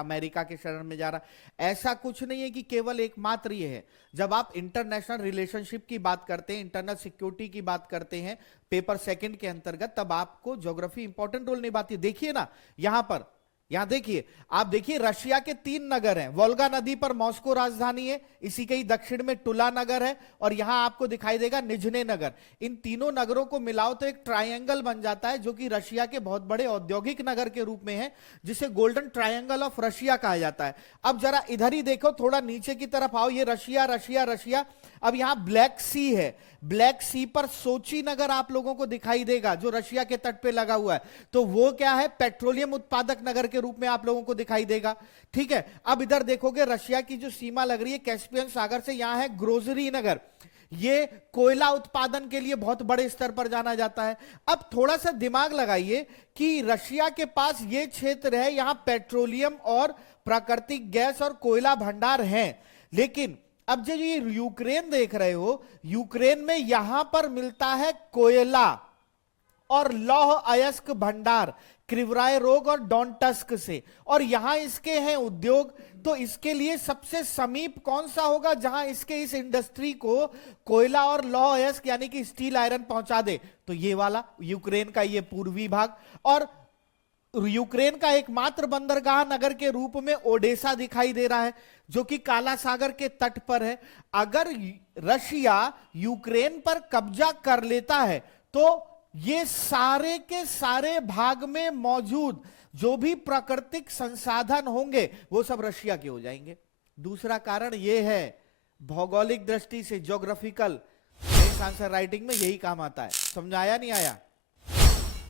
America के शरण में जा रहा है। ऐसा कुछ नहीं है कि केवल एकमात्र ये है। जब आप इंटरनेशनल रिलेशनशिप की बात करते हैं, इंटरनल सिक्योरिटी की बात करते हैं पेपर सेकंड के अंतर्गत, तब आपको ज्योग्राफी इंपॉर्टेंट रोल निभाती है। देखिए ना यहां देखिए, आप देखिए रशिया के 3 नगर हैं। वोल्गा नदी पर मॉस्को राजधानी है, इसी के ही दक्षिण में टुला नगर है, और यहां आपको दिखाई देगा निजने नगर। इन तीनों नगरों को मिलाओ तो एक ट्रायंगल बन जाता है, जो कि रशिया के बहुत बड़े औद्योगिक नगर के रूप में है, जिसे गोल्डन ट्रायंगल ऑफ रशिया कहा जाता है। अब जरा इधर ही देखो, थोड़ा नीचे की तरफ आओ, ये रशिया रशिया रशिया। अब यहां ब्लैक सी है, ब्लैक सी पर सोची नगर आप लोगों को दिखाई देगा, जो रशिया के तट पे लगा हुआ है। तो वो क्या है, पेट्रोलियम उत्पादक नगर के रूप में आप लोगों को दिखाई देगा। ठीक है, अब इधर देखोगे रशिया की जो सीमा लग रही है कैस्पियन सागर से, यहां है ग्रोजरी नगर, ये कोयला उत्पादन के लिए बहुत बड़े स्तर पर जाना जाता है। अब थोड़ा सा दिमाग लगाइए कि रशिया के पास ये क्षेत्र है, यहां पेट्रोलियम और प्राकृतिक गैस और कोयला भंडार हैं, लेकिन अब जो ये यूक्रेन देख रहे हो, यूक्रेन में यहां पर मिलता है कोयला और लौह अयस्क भंडार क्रिवराय रोग और डोंटस्क से, और यहां इसके हैं उद्योग। तो इसके लिए सबसे समीप कौन सा होगा जहां इसके इस इंडस्ट्री को कोयला और लौह अयस्क यानी कि स्टील आयरन पहुंचा दे? तो ये वाला यूक्रेन का ये पूर्वी भाग, और यूक्रेन का एकमात्र बंदरगाह नगर के रूप में ओडेसा दिखाई दे रहा है, जो कि काला सागर के तट पर है। अगर रशिया यूक्रेन पर कब्जा कर लेता है तो ये सारे के सारे भाग में मौजूद जो भी प्राकृतिक संसाधन होंगे वो सब रशिया के हो जाएंगे। दूसरा कारण ये है, भौगोलिक दृष्टि से ज्योग्राफिकल आंसर राइटिंग में यही काम आता है। समझ आया नहीं आया?